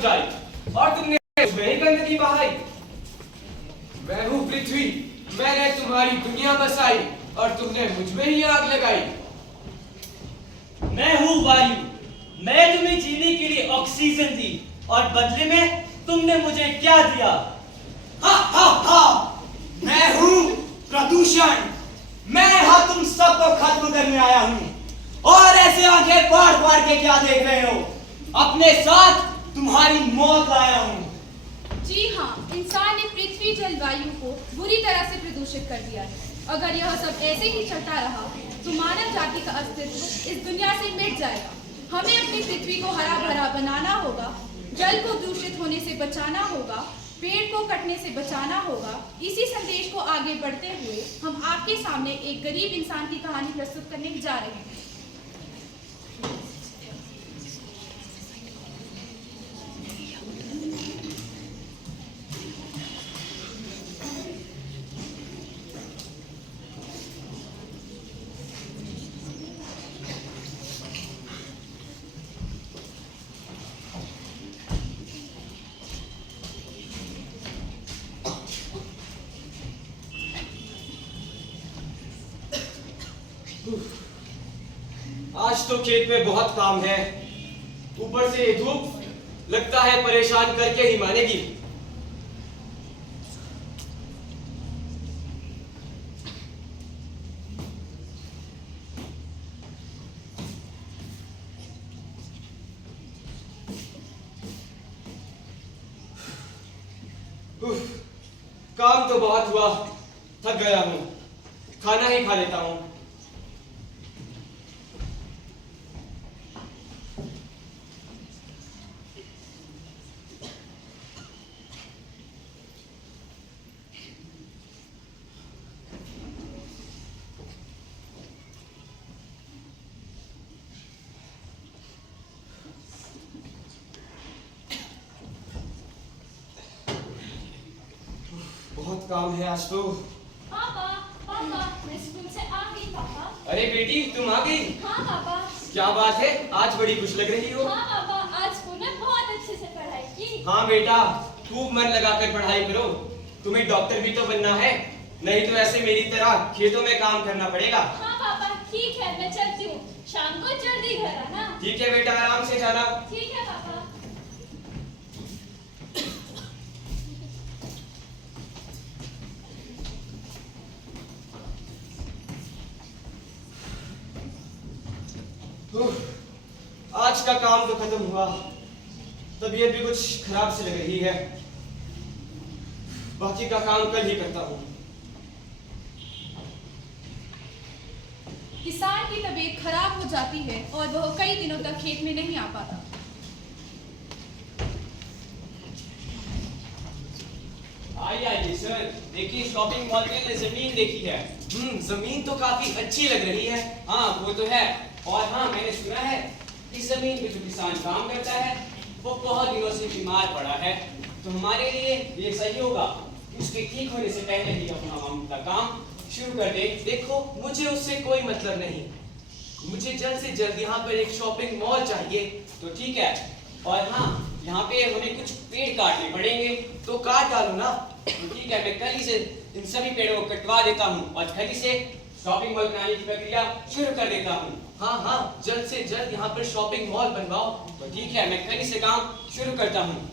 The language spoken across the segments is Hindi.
उपजाई और तुमने उसमें ही गंदगी बहाई। मैं हूँ पृथ्वी, मैंने तुम्हारी दुनिया बसाई और तुमने मुझ में ही आग लगाई। मैं हूँ वायु, मैं तुम्हें जीने के लिए ऑक्सीजन दी और बदले में तुमने मुझे क्या दिया? हा हा हा, मैं हूँ प्रदूषण, मैं यहाँ तुम सबको खत्म करने आया हूँ। और ऐसे आंखें फाड़ फाड़ के क्या देख रहे हो? अपने साथ तुम्हारी मौत लाया हूँ। जी हाँ, इंसान ने पृथ्वी जलवायु को बुरी तरह से प्रदूषित कर दिया है। अगर यह सब ऐसे ही चलता रहा तो मानव जाति का अस्तित्व इस दुनिया से मिट जाएगा। हमें अपनी पृथ्वी को हरा भरा बनाना होगा, जल को दूषित होने से बचाना होगा, पेड़ को कटने से बचाना होगा। इसी संदेश को आगे बढ़ते हुए हम आपके सामने एक गरीब इंसान की कहानी प्रस्तुत करने जा रहे हैं। आज तो खेत में बहुत काम है, ऊपर से ये धूप लगता है परेशान करके ही मानेगी। काम तो बहुत हुआ, थक गया हूँ, खाना ही खा लेता हूँ। बहुत काम है आज तो। पापा, पापा, मैं स्कूल से आ गई पापा। अरे बेटी, तुम आ गई? हाँ पापा। क्या बात है, आज बड़ी खुश लग रही हो। हाँ पापा, आज स्कूल में बहुत अच्छे से पढ़ाई की। हाँ बेटा, खूब मन लगाकर पढ़ाई करो। तुम्हें डॉक्टर भी तो बनना है, नहीं तो ऐसे मेरी तरह खेतों में काम करना पड़ेगा। हाँ पापा, ठीक है, मैं चलती हूँ। शाम को जल्दी घर आना। ठीक है बेटा, आराम से जाना। ठीक है पापा। आज का काम तो खत्म हुआ, तबीयत भी कुछ खराब सी लग रही है। बाकी का काम कल ही करता हूँ। किसान की तबीयत खराब हो जाती है और वह कई दिनों तक खेत में नहीं आ पाता। आइए सर, देखिए शॉपिंग मॉल में जमीन देखी है। जमीन तो काफी अच्छी लग रही है। हाँ वो तो है, और हाँ मैंने सुना है इस जमीन पे जो किसान काम करता है वो बहुत दिनों से बीमार पड़ा है, तो हमारे लिए ये सही होगा उसके ठीक होने से पहले ही अपना मामूला काम शुरू कर दे। देखो, मुझे उससे कोई मतलब नहीं, मुझे जल्द से जल्द यहाँ पर एक शॉपिंग मॉल चाहिए। तो ठीक है, और हाँ यहाँ पे हमें कुछ पेड़ काटने पड़ेंगे। तो काट डालो ना। तो ठीक है, मैं कल ही से इन सभी पेड़ों को कटवा देता हूँ और कल ही से शॉपिंग मॉल बनाने की प्रक्रिया शुरू कर देता हूँ। हाँ, जल्द से जल्द यहाँ पर शॉपिंग मॉल बनवाओ। तो ठीक है, मैं कल ही से काम शुरू करता हूँ।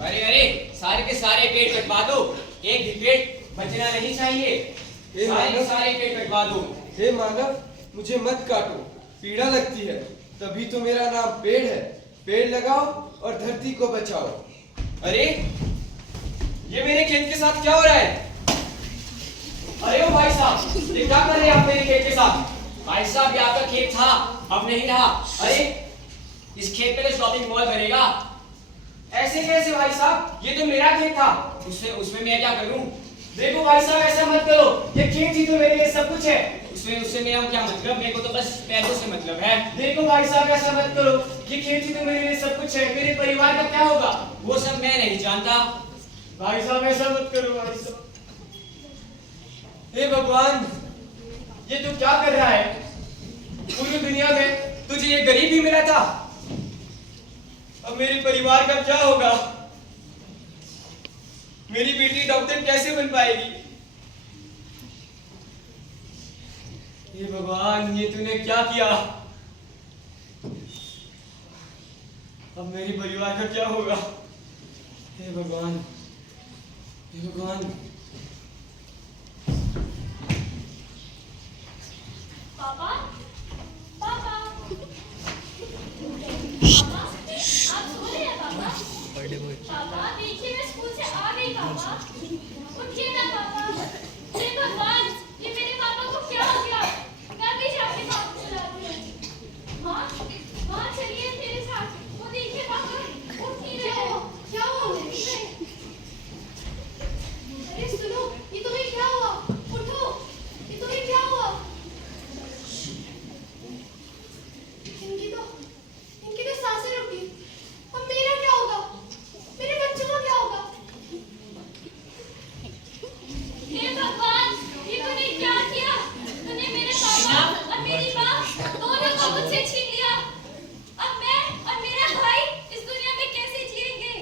अरे अरे, सारे के सारे पेड़ कटवा दो, एक भी पेड़ बचना नहीं चाहिए। सारे के सारे पेड़ कटवा दो। हे मानव, मुझे मत काटो, पीड़ा लगती है, तभी तो मेरा नाम पेड़ है। पेड़ लगाओ और धरती को बचाओ। अरे ये मेरे खेत के साथ क्या हो रहा है? अरे ओ भाई साहब, ये क्या कर रहे हैं आप मेरे खेत के साथ? भाई साहब, ये आपका खेत था, अब नहीं रहा। अरे इस खेत पे तो शॉपिंग मॉल बनेगा। ऐसे कैसे भाई साहब, ये तो मेरा खेत था। उसमें मैं क्या करूं? देखो भाई साहब, ऐसा मत करो, ये खेत ही तो मेरे लिए सब कुछ है। उससे मेरा क्या मतलब? मेरे को तो बस पैसों से मतलब है। देखो भाई साहब, ऐसा मत करो, ये खेत ही तो मेरे लिए सब कुछ है। मेरे परिवार का क्या होगा? वो सब मैं नहीं जानता। भाई साहब ऐसा मत करो भाई साहब। हे भगवान, ये तू क्या कर रहा है? पूरी दुनिया में तुझे ये गरीब ही मिला था। अब मेरे परिवार का क्या होगा? मेरी बेटी डॉक्टर कैसे बन पाएगी? हे भगवान, ये तूने क्या किया? अब मेरे परिवार का क्या होगा? हे भगवान, हे भगवान। पापा पापा पापा आप सो रहे हैं पापा? पापा देखिए मैं स्कूल से आ गई पापा। उठिए ना पापा। हे भगवान, ये मेरे पापा को क्या हो गया? कभी जाके बात चलाते हैं। हाँ हाँ चलिए मेरे साथ। वो देखिए पापा उठ नहीं रहे हो। क्या हुआ उन्हें? अरे सुनो, ये तुम्हें क्या हुआ? उठो, ये तुम्हें क्या हुआ? इनकी तो सांसें रुक गई। अब मेरा क्या होगा? मेरे बच्चों का क्या होगा? हे भगवान, ये तूने क्या किया? तूने मेरे पापा और मेरी माँ दोनों को मुझसे छीन लिया। अब मैं और मेरा भाई इस दुनिया में कैसे जिएंगे?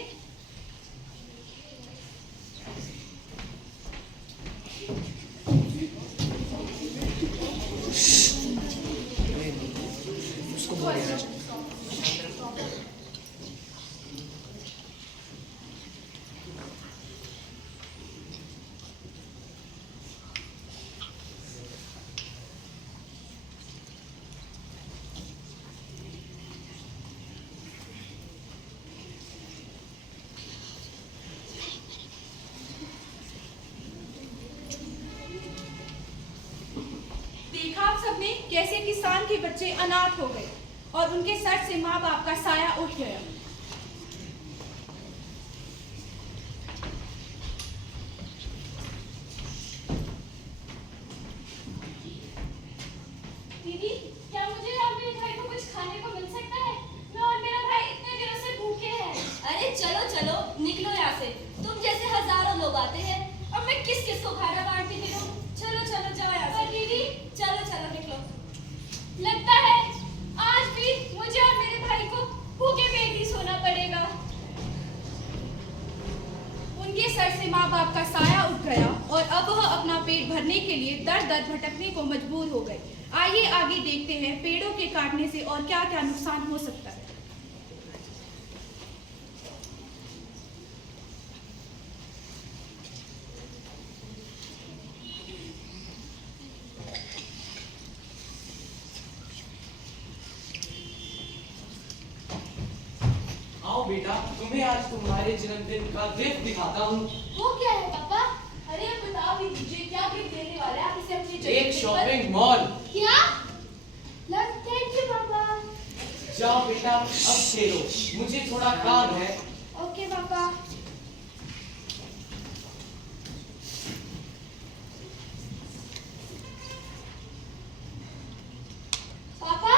देखा आप सबने कैसे किसान के बच्चे अनाथ हो गए और उनके सर से माँ बाप का साया उठ गया। दीदी, क्या मुझे और मेरे भाई को कुछ खाने को मिल सकता है? मैं और मेरा भाई इतने दिनों से भूखे हैं। अरे चलो चलो निकलो यहाँ से। तुम जैसे हजारों लोग आते हैं और मैं किस किस को खाना बांटती फिरूं। चलो चलो जाओ यहाँ से। पर दीदी, चलो चलो निकलो। लगता है आज भी मुझे और मेरे भाई को भूखे पेट ही सोना पड़ेगा। उनके सर से माँ बाप का साया उठ गया और अब वह अपना पेट भरने के लिए दर दर भटकने को मजबूर हो गए। आइए आगे देखते हैं पेड़ों के काटने से और क्या क्या नुकसान हो सकता है। आओ बेटा, तुम्हें आज तुम्हारे जन्मदिन का गिफ्ट दिखाता हूँ। वो क्या है पापा? अरे अब बता भी दीजिए क्या गिफ्ट देने वाले हैं आप इसे अपने एक जन्मदिन पर? Shopping mall. क्या? थैंक यू पापा। जाओ बेटा, अब खेलो, मुझे थोड़ा काम है। ओके पापा। पापा,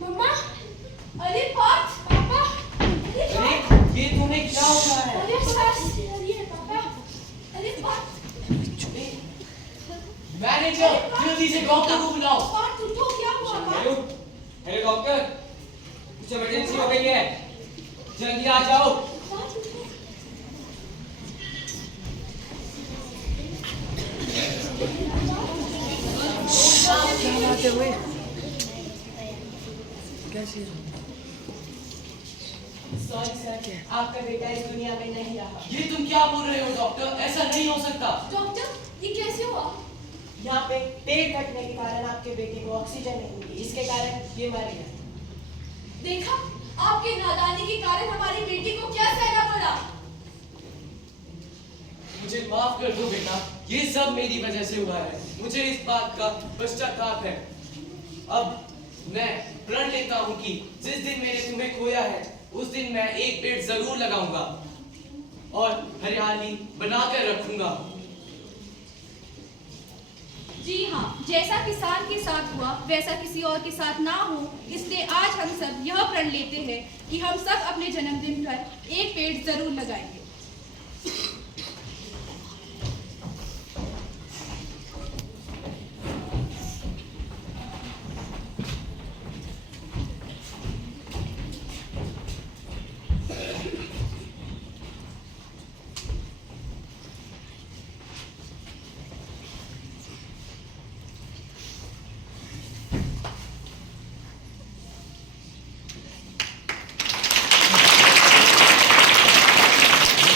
मम्मा, अरे पार्थ, पापा, अरे अरे पार्थ, ये तूने क्या उठाया है? अरे पार्थ, अरे पापा, अरे पार्थ, मैनेजर, जल्दी से डॉक्टर को बुलाओ। पार्थ उठो, क्या हुआ हेलो, पार्थ? हेलो डॉक्टर, कुछ इमरजेंसी हो गई है, जल्दी आ जाओ। पार्थ उठो। सॉरी सर, आपका बेटा इस दुनिया में नहीं रहा। ये तुम क्या बोल रहे हो डॉक्टर? ऐसा नहीं हो सकता। डॉक्टर, ये कैसे हुआ? यहाँ पे पेड़ कटने के कारण आपके बेटे को ऑक्सीजन नहीं मिली, इसके कारण ये मर गया। देखा, आपके नादानी के कारण हमारी बेटी को क्या सहना पड़ा। मुझे माफ कर दो बेटा, ये सब मेरी वजह से हुआ है। मुझे इस बात का पश्चाताप है। अब मैं प्रण लेता हूँ कि जिस दिन मैंने तुम्हें खोया है उस दिन मैं एक पेड़ जरूर लगाऊंगा और हरियाली बनाकर रखूंगा। जी हाँ, जैसा किसान के साथ हुआ वैसा किसी और के साथ ना हो, इसलिए आज हम सब यह प्रण लेते हैं कि हम सब अपने जन्मदिन पर एक पेड़ जरूर लगाएंगे।